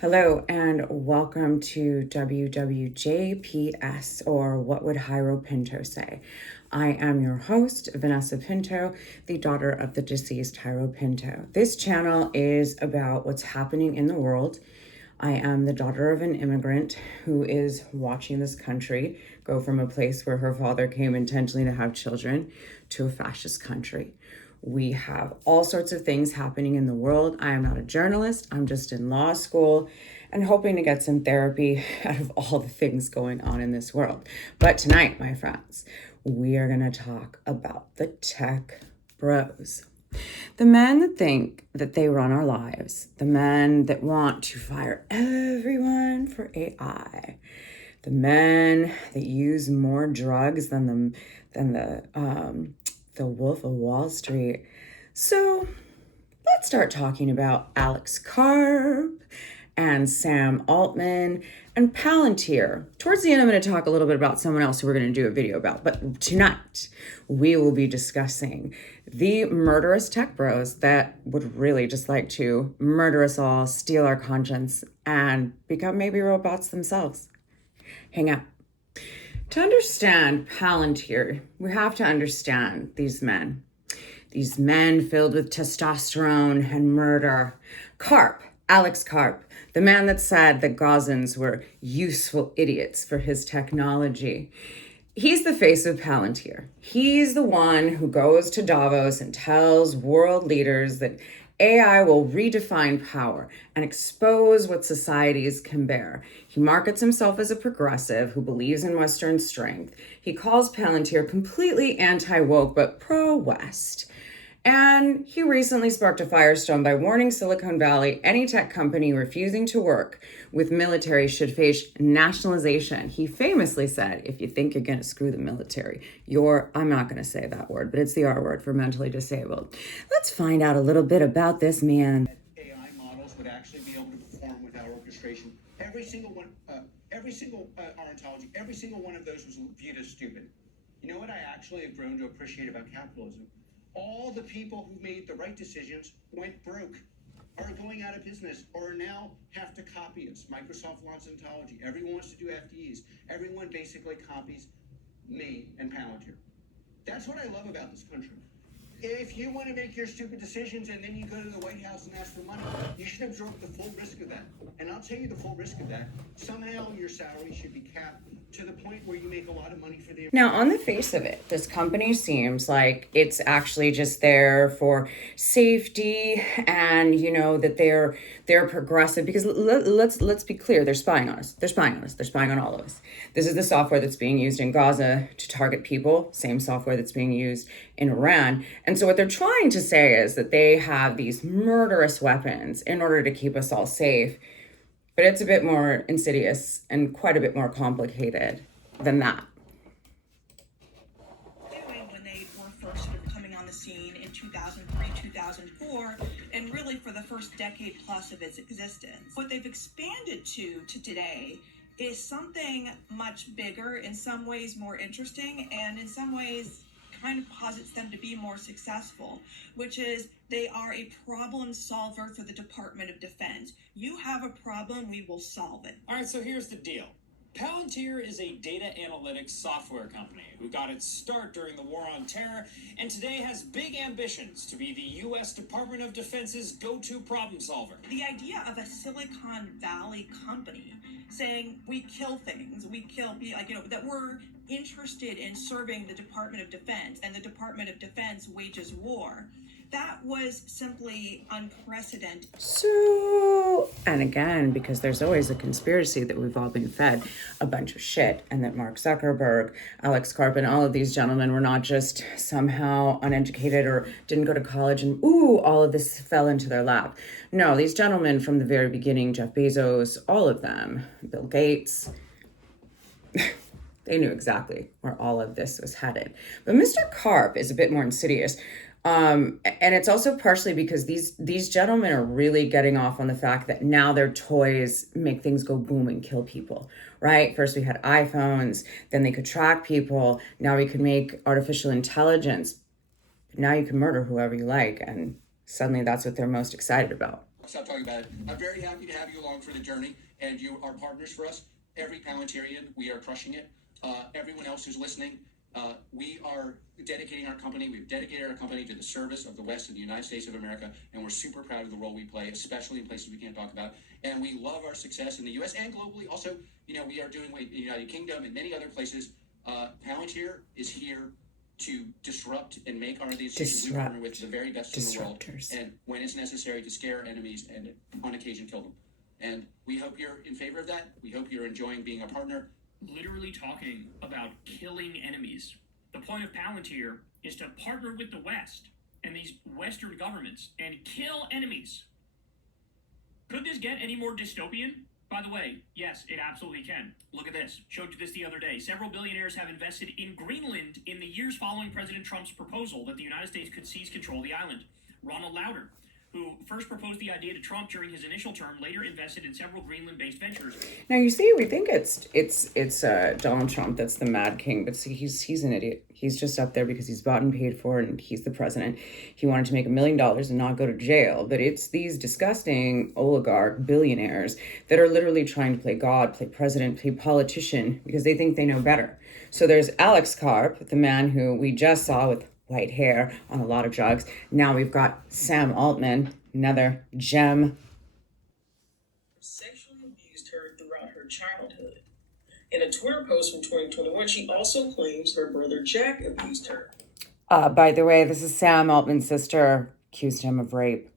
Hello and welcome to WWJPS, or What Would Jairo Pinto Say? I am your host, Vanessa Pinto, the daughter of the deceased Jairo Pinto. This channel is about what's happening in the world. I am the daughter of an immigrant who is watching this country go from a place where her father came intentionally to have children to a fascist country. We have all sorts of things happening in the world. I am not a journalist. I'm just in law school and hoping to get some therapy out of all the things going on in this world. But tonight, my friends, we are going to talk about the tech bros. The men that think that they run our lives, the men that want to fire everyone for AI, the men that use more drugs than the Wolf of Wall Street. So let's start talking about Alex Karp and Sam Altman and Palantir. Towards the end, I'm going to talk a little bit about someone else who we're going to do a video about. But tonight, we will be discussing the murderous tech bros that would really just like to murder us all, steal our conscience, and become maybe robots themselves. Hang out. To understand Palantir, we have to understand these men filled with testosterone and murder. Karp, Alex Karp, the man that said that Gazans were useful idiots for his technology. He's the face of Palantir. He's the one who goes to Davos and tells world leaders that AI will redefine power and expose what societies can bear. He markets himself as a progressive who believes in Western strength. He calls Palantir completely anti-woke but pro-West. And he recently sparked a firestorm by warning Silicon Valley any tech company refusing to work with military should face nationalization. He famously said, if you think you're going to screw the military, I'm not going to say that word, but it's the R word for mentally disabled. Let's find out a little bit about this man. AI models would actually be able to perform without orchestration. Every single one, our ontology, every single one of those was viewed as stupid. You know what I actually have grown to appreciate about capitalism? All the people who made the right decisions went broke, are going out of business, or now have to copy us. Microsoft wants ontology. Everyone wants to do FDEs. Everyone basically copies me and Palantir. That's what I love about this country. If you want to make your stupid decisions and then you go to the White House and ask for money, you should absorb the full risk of that. And I'll tell you the full risk of that. Somehow your salary should be capped to the point where you make a lot of money for the... Now, on the face of it, this company seems like it's actually just there for safety and, that they're progressive, because let's be clear, they're spying on us. They're spying on us. They're spying on all of us. This is the software that's being used in Gaza to target people, same software that's being used in Iran. And so what they're trying to say is that they have these murderous weapons in order to keep us all safe. But it's a bit more insidious and quite a bit more complicated than that. When they were first sort of coming on the scene in 2003, 2004, and really for the first decade plus of its existence. What they've expanded to today is something much bigger, in some ways more interesting, and in some ways kind of posits them to be more successful, which is they are a problem solver for the Department of Defense. You have a problem, we will solve it. All right, so here's the deal. Palantir is a data analytics software company who got its start during the War on Terror and today has big ambitions to be the U.S. Department of Defense's go-to problem solver. The idea of a Silicon Valley company saying we kill things, that we're interested in serving the Department of Defense and the Department of Defense wages war, that was simply unprecedented. So, and again, because there's always a conspiracy that we've all been fed a bunch of shit and that Mark Zuckerberg, Alex Karp, and all of these gentlemen were not just somehow uneducated or didn't go to college and, all of this fell into their lap. No, these gentlemen from the very beginning, Jeff Bezos, all of them, Bill Gates, they knew exactly where all of this was headed. But Mr. Karp is a bit more insidious. And it's also partially because these gentlemen are really getting off on the fact that now their toys make things go boom and kill people, right? First we had iPhones, then they could track people. Now we could make artificial intelligence. Now you can murder whoever you like. And suddenly that's what they're most excited about. Stop talking about it. I'm very happy to have you along for the journey, and you are partners for us. Every Palantirian, we are crushing it. Everyone else who's listening, we are dedicating our company. We've dedicated our company to the service of the West and the United States of America, and we're super proud of the role we play, especially in places we can't talk about. And we love our success in the U.S. and globally. Also, we are doing in the United Kingdom and many other places. Palantir is here to disrupt and make our decisions. We partner with the very best in the world, and when it's necessary, to scare enemies and on occasion kill them. And we hope you're in favor of that. We hope you're enjoying being a partner. Literally talking about killing enemies. The point of Palantir is to partner with the West and these Western governments and kill enemies. Could this get any more dystopian? By the way, yes, it absolutely can. Look at this. Showed you this the other day. Several billionaires have invested in Greenland in the years following President Trump's proposal that the United States could seize control of the island. Ronald Lauder, who first proposed the idea to Trump during his initial term, later invested in several Greenland-based ventures. Now, you see, we think it's Donald Trump that's the mad king, but see, he's an idiot. He's just up there because he's bought and paid for, and he's the president. He wanted to make $1 million and not go to jail, but it's these disgusting oligarch billionaires that are literally trying to play God, play president, play politician, because they think they know better. So there's Alex Karp, the man who we just saw with white hair on a lot of drugs. Now we've got Sam Altman, another gem. Sexually abused her throughout her childhood. In a Twitter post from 2021, she also claims her brother Jack abused her. By the way, this is Sam Altman's sister, accused him of rape.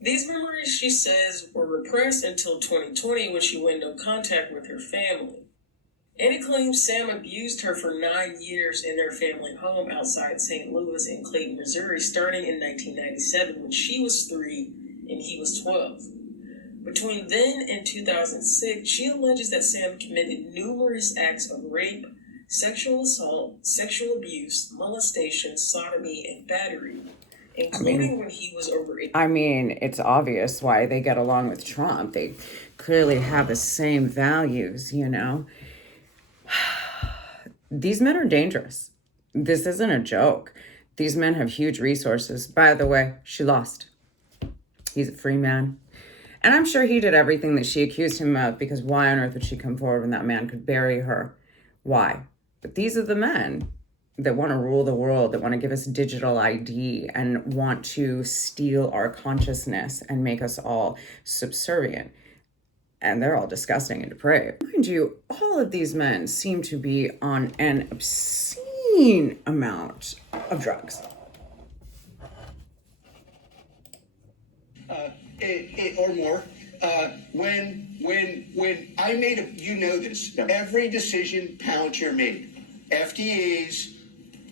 These memories, she says, were repressed until 2020 when she went no contact with her family. And it claims Sam abused her for 9 years in their family home outside St. Louis in Clayton, Missouri, starting in 1997 when she was 3 and he was 12. Between then and 2006, she alleges that Sam committed numerous acts of rape, sexual assault, sexual abuse, molestation, sodomy, and battery, including when he was over 8. I mean, it's obvious why they get along with Trump. They clearly have the same values, These men are dangerous. This isn't a joke. These men have huge resources. By the way, she lost. He's a free man. And I'm sure he did everything that she accused him of, because why on earth would she come forward when that man could bury her? Why? But these are the men that want to rule the world, that want to give us digital ID and want to steal our consciousness and make us all subservient. And they're all disgusting and depraved. Mind you, all of these men seem to be on an obscene amount of drugs. Or more. When I made this, every decision Palantir made, FDAs,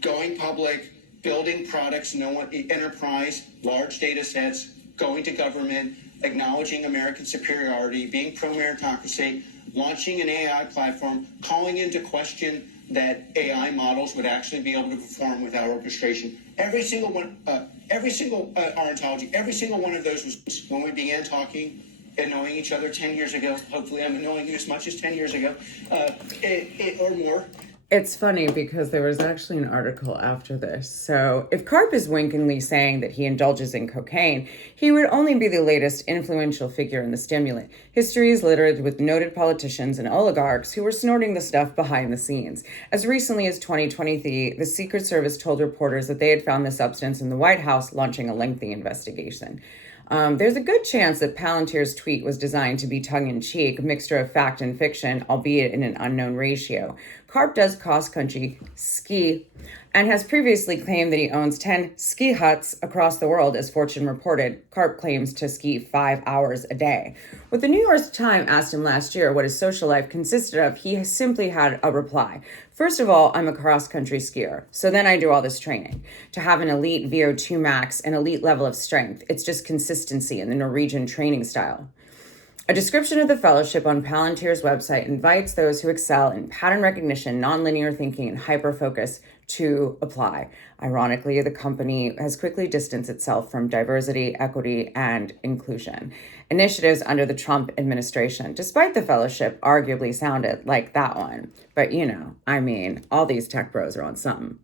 going public, building products, enterprise, large data sets, going to government, acknowledging American superiority, being pro-meritocracy, launching an AI platform, calling into question that AI models would actually be able to perform without orchestration. Every single one, our ontology, every single one of those was when we began talking and knowing each other 10 years ago. Hopefully I'm knowing you as much as 10 years ago, or more. It's funny because there was actually an article after this. So if Karp is winkingly saying that he indulges in cocaine, he would only be the latest influential figure in the stimulant. History is littered with noted politicians and oligarchs who were snorting the stuff behind the scenes. As recently as 2023, the Secret Service told reporters that they had found the substance in the White House, launching a lengthy investigation. There's a good chance that Palantir's tweet was designed to be tongue-in-cheek, a mixture of fact and fiction, albeit in an unknown ratio. Karp does cross-country ski and has previously claimed that he owns 10 ski huts across the world, as Fortune reported. Karp claims to ski 5 hours a day. When the New York Times asked him last year what his social life consisted of, he simply had a reply. First of all, I'm a cross-country skier, so then I do all this training. To have an elite VO2 max, an elite level of strength, it's just consistency in the Norwegian training style. A description of the fellowship on Palantir's website invites those who excel in pattern recognition, nonlinear thinking, and hyperfocus to apply. Ironically, the company has quickly distanced itself from diversity, equity, and inclusion initiatives under the Trump administration, despite the fellowship arguably sounded like that one. But all these tech bros are on something.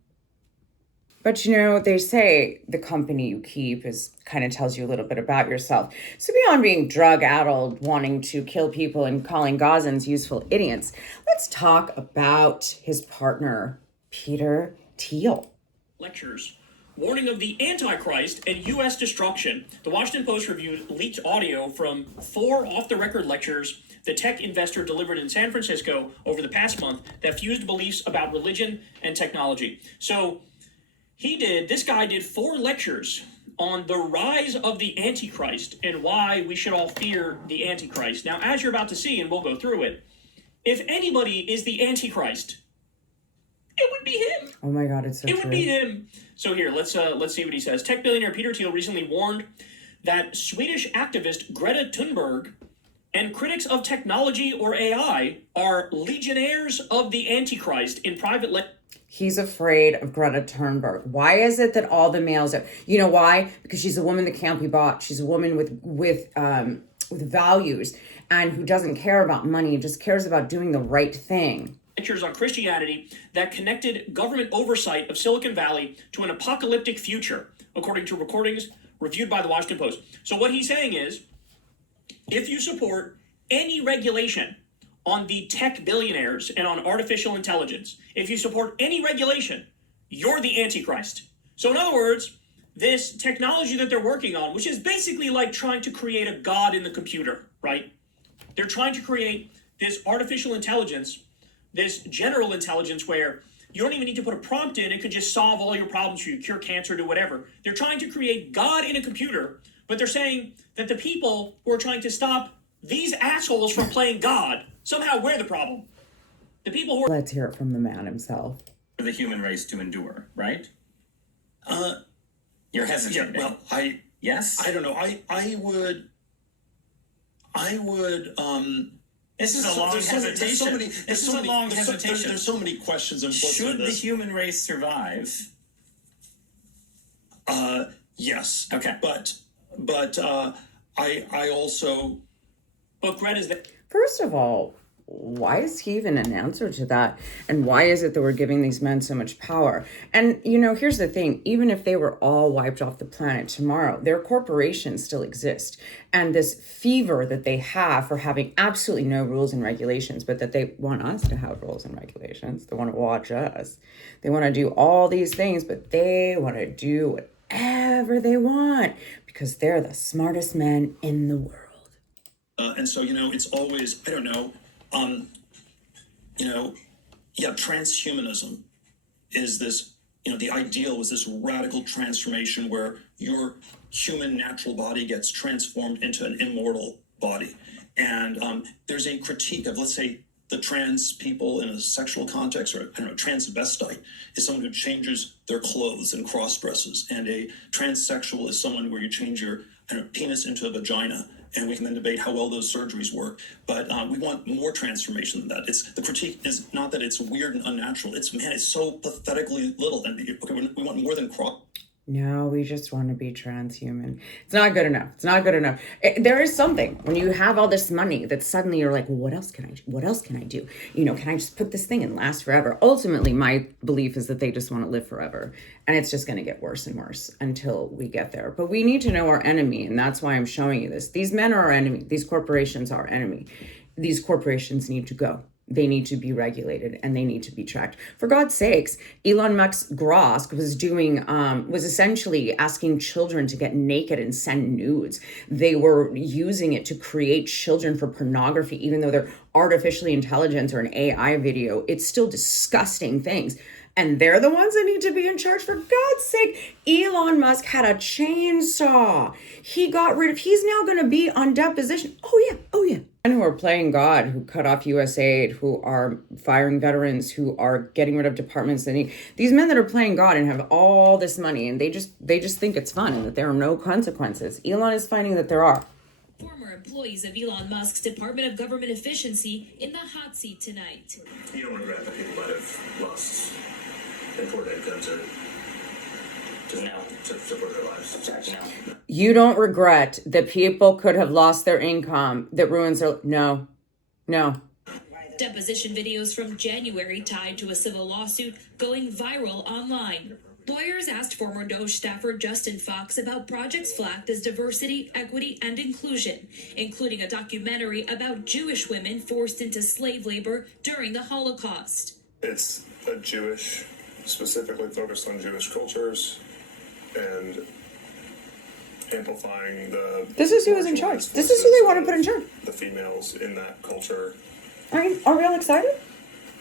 But you know, they say the company you keep is kind of tells you a little bit about yourself. So beyond being drug-addled, wanting to kill people and calling Gazans useful idiots, let's talk about his partner, Peter Thiel. Lectures warning of the Antichrist and U.S. destruction. The Washington Post reviewed leaked audio from 4 off-the-record lectures the tech investor delivered in San Francisco over the past month that fused beliefs about religion and technology. So this guy did 4 lectures on the rise of the Antichrist and why we should all fear the Antichrist. Now, as you're about to see, and we'll go through it, if anybody is the Antichrist, it would be him. Oh my God, it's so true. It would be him. So here, let's see what he says. Tech billionaire Peter Thiel recently warned that Swedish activist Greta Thunberg and critics of technology or AI are legionnaires of the Antichrist in private He's afraid of Greta Thunberg. Why is it that all the males are? You know why? Because she's a woman that can't be bought. She's a woman with values and who doesn't care about money, just cares about doing the right thing. Lectures on Christianity that connected government oversight of Silicon Valley to an apocalyptic future, according to recordings reviewed by the Washington Post. So what he's saying is, if you support any regulation on the tech billionaires and on artificial intelligence, if you support any regulation, you're the Antichrist. So in other words, this technology that they're working on, which is basically like trying to create a god in the computer, right? They're trying to create this artificial intelligence, this general intelligence where you don't even need to put a prompt in. It could just solve all your problems for you, cure cancer, do whatever. They're trying to create God in a computer, but they're saying that the people who are trying to stop these assholes from playing God, somehow we're the problem. The people who are... Let's hear it from the man himself. For the human race to endure, right? You're hesitating. Yeah, well, yes? I don't know. I would, This is a long hesitation. This is a long hesitation. There's so many questions implicit in this. Should the human race survive? Yes. Okay. But I also... But Greta's the... First of all, why is he even an answer to that? And why is it that we're giving these men so much power? And, you know, here's the thing. Even if they were all wiped off the planet tomorrow, their corporations still exist. And this fever that they have for having absolutely no rules and regulations, but that they want us to have rules and regulations. They want to watch us. They want to do all these things, but they want to do whatever they want because they're the smartest men in the world. And so, you know, it's always, I don't know, transhumanism is this, the ideal was this radical transformation where your human natural body gets transformed into an immortal body. And there's a critique of, let's say, the trans people in a sexual context, or transvestite is someone who changes their clothes and cross dresses. And a transsexual is someone where you change your penis into a vagina. And we can then debate how well those surgeries work. But we want more transformation than that. The critique is not that it's weird and unnatural. It's so pathetically little. And we want more than cross. No, we just want to be transhuman. It's not good enough. It's not good enough. There is something when you have all this money that suddenly you're like, well, what else can I do? What else can I do? Can I just put this thing and last forever? Ultimately, my belief is that they just want to live forever. And it's just going to get worse and worse until we get there. But we need to know our enemy. And that's why I'm showing you this. These men are our enemy. These corporations are our enemy. These corporations need to go. They need to be regulated and they need to be tracked. For God's sakes, Elon Musk's Grosk was essentially asking children to get naked and send nudes. They were using it to create children for pornography, even though they're artificially intelligent or an AI video. It's still disgusting things. And they're the ones that need to be in charge. For God's sake, Elon Musk had a chainsaw. He's now going to be on deposition. Oh yeah. And who are playing God, who cut off U.S. aid, who are firing veterans, who are getting rid of departments. These men that are playing God and have all this money, and they just think it's fun and that there are no consequences. Elon is finding that there are. Former employees of Elon Musk's Department of Government Efficiency in the hot seat tonight. You don't regret that people might have lost important income to support their lives? No. You don't regret that people could have lost their income that ruins their... No. Deposition videos from January tied to a civil lawsuit going viral online. Lawyers asked former DOJ staffer Justin Fox about projects flagged as diversity, equity, and inclusion, including a documentary about Jewish women forced into slave labor during the Holocaust. It's a specifically focused on Jewish cultures and amplifying the... This is who is in charge. This is who they want to put in charge. The females in that culture. I mean, are we all excited?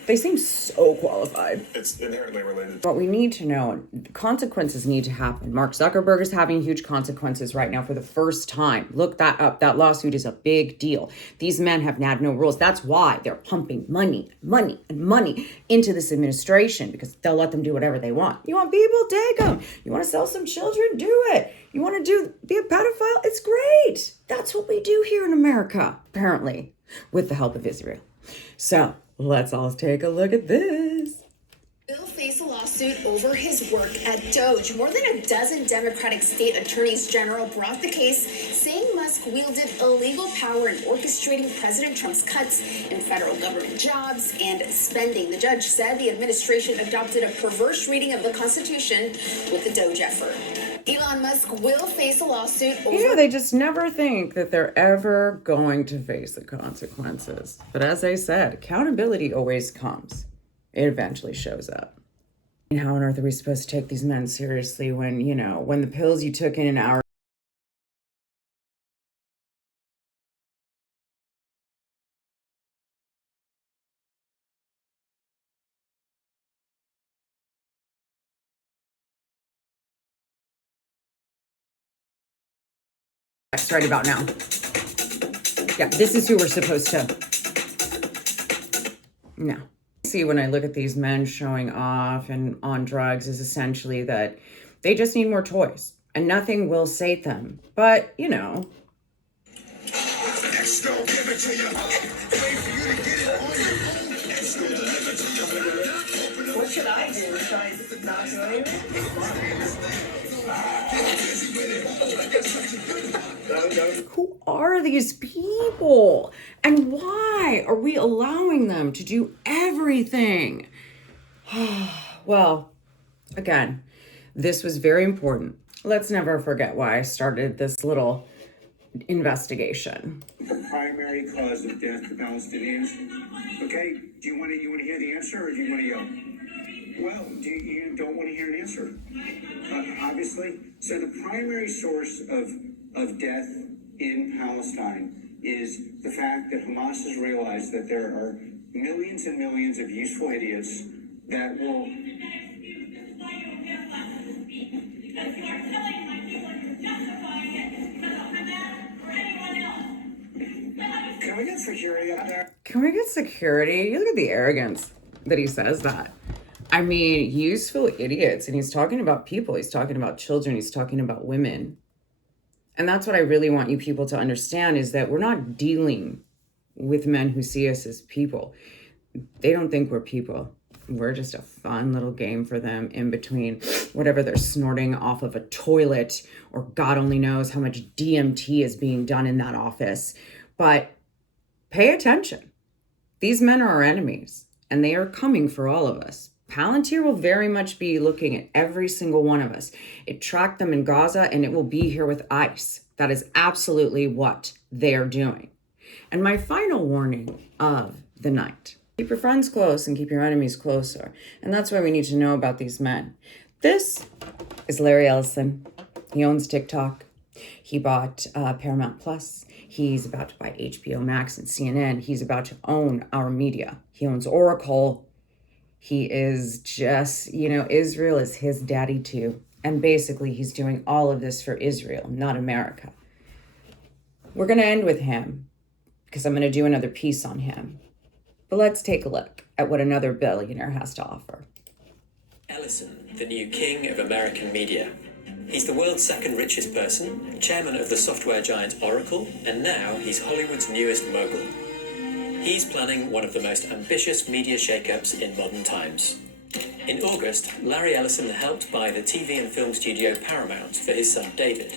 They seem so qualified. It's inherently related. What we need to know, consequences need to happen. Mark Zuckerberg is having huge consequences right now for the first time. Look that up. That lawsuit is a big deal. These men have had no rules. That's why they're pumping money into this administration, because they'll let them do whatever they want. You want people? Take them. You want to sell some children? Do it. You want to be a pedophile? It's great. That's what we do here in America, apparently, with the help of Israel. So let's all take a look at this. Will face a lawsuit over his work at DOJ. More than a dozen Democratic state attorneys general brought the case, saying Musk wielded illegal power in orchestrating President Trump's cuts in federal government jobs and spending. The judge said the administration adopted a perverse reading of the Constitution with the DOJ effort. Elon Musk will face a lawsuit over... Yeah, they just never think that they're ever going to face the consequences. But as I said, accountability always comes. It eventually shows up. And how on earth are we supposed to take these men seriously when, when the pills you took in an hour... right about now. Yeah, this is who we're supposed to... No. See, when I look at these men showing off and on drugs, is essentially that they just need more toys and nothing will sate them. But, What should I do? Try not doing who are these people? And why are we allowing them to do everything? Well, again, this was very important. Let's never forget why I started this little investigation. The primary cause of death to Palestinians. Okay, do you want to hear the answer, or do you want to yell? Well, you don't want to hear an answer, obviously. So the primary source of death in Palestine is the fact that Hamas has realized that there are millions and millions of useful idiots that will... Can we get security up there? Can we get security? You look at the arrogance that he says that. I mean, useful idiots. And he's talking about people. He's talking about children. He's talking about women. And that's what I really want you people to understand, is that we're not dealing with men who see us as people. They don't think we're people. We're just a fun little game for them in between whatever they're snorting off of a toilet, or God only knows how much DMT is being done in that office. But pay attention. These men are our enemies, and they are coming for all of us. Palantir will very much be looking at every single one of us. It tracked them in Gaza, and it will be here with ICE. That is absolutely what they're doing. And my final warning of the night: keep your friends close and keep your enemies closer. And that's why we need to know about these men. This is Larry Ellison. He owns TikTok. He bought Paramount Plus. He's about to buy HBO Max and CNN. He's about to own our media. He owns Oracle. He is just, Israel is his daddy too. And basically he's doing all of this for Israel, not America. We're going to end with him because I'm going to do another piece on him. But let's take a look at what another billionaire has to offer. Ellison, the new king of American media. He's the world's second richest person, chairman of the software giant Oracle, and now he's Hollywood's newest mogul. He's planning one of the most ambitious media shakeups in modern times. In August, Larry Ellison helped buy the TV and film studio Paramount for his son David.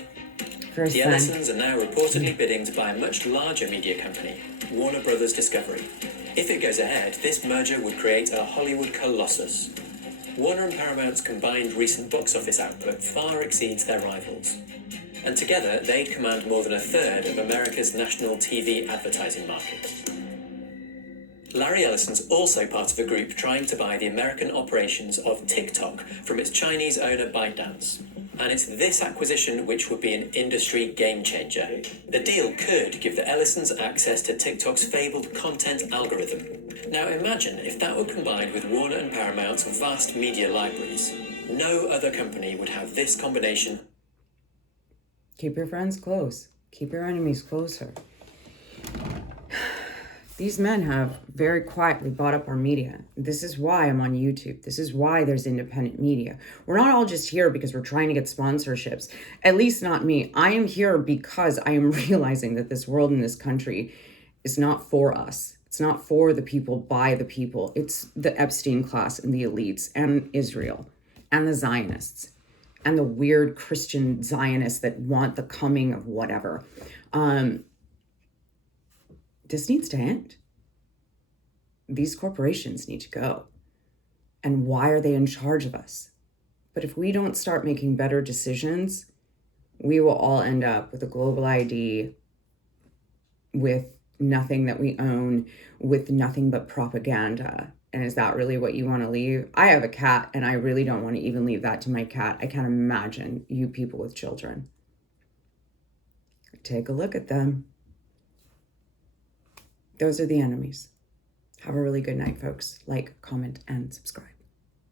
The Ellisons are now reportedly bidding to buy a much larger media company, Warner Brothers Discovery. If it goes ahead, this merger would create a Hollywood colossus. Warner and Paramount's combined recent box office output far exceeds their rivals. And together, they'd command more than a third of America's national TV advertising market. Larry Ellison's also part of a group trying to buy the American operations of TikTok from its Chinese owner ByteDance. And it's this acquisition which would be an industry game changer. The deal could give the Ellisons access to TikTok's fabled content algorithm. Now imagine if that were combined with Warner and Paramount's vast media libraries. No other company would have this combination. Keep your friends close. Keep your enemies closer. These men have very quietly bought up our media. This is why I'm on YouTube. This is why there's independent media. We're not all just here because we're trying to get sponsorships. At least not me. I am here because I am realizing that this world and this country is not for us. It's not for the people, by the people. It's the Epstein class and the elites and Israel and the Zionists and the weird Christian Zionists that want the coming of whatever. This needs to end. These corporations need to go. And why are they in charge of us? But if we don't start making better decisions, we will all end up with a global ID, with nothing that we own, with nothing but propaganda. And is that really what you want to leave? I have a cat, and I really don't want to even leave that to my cat. I can't imagine you people with children. Take a look at them. Those are the enemies. Have a really good night, folks. Like, comment, and subscribe.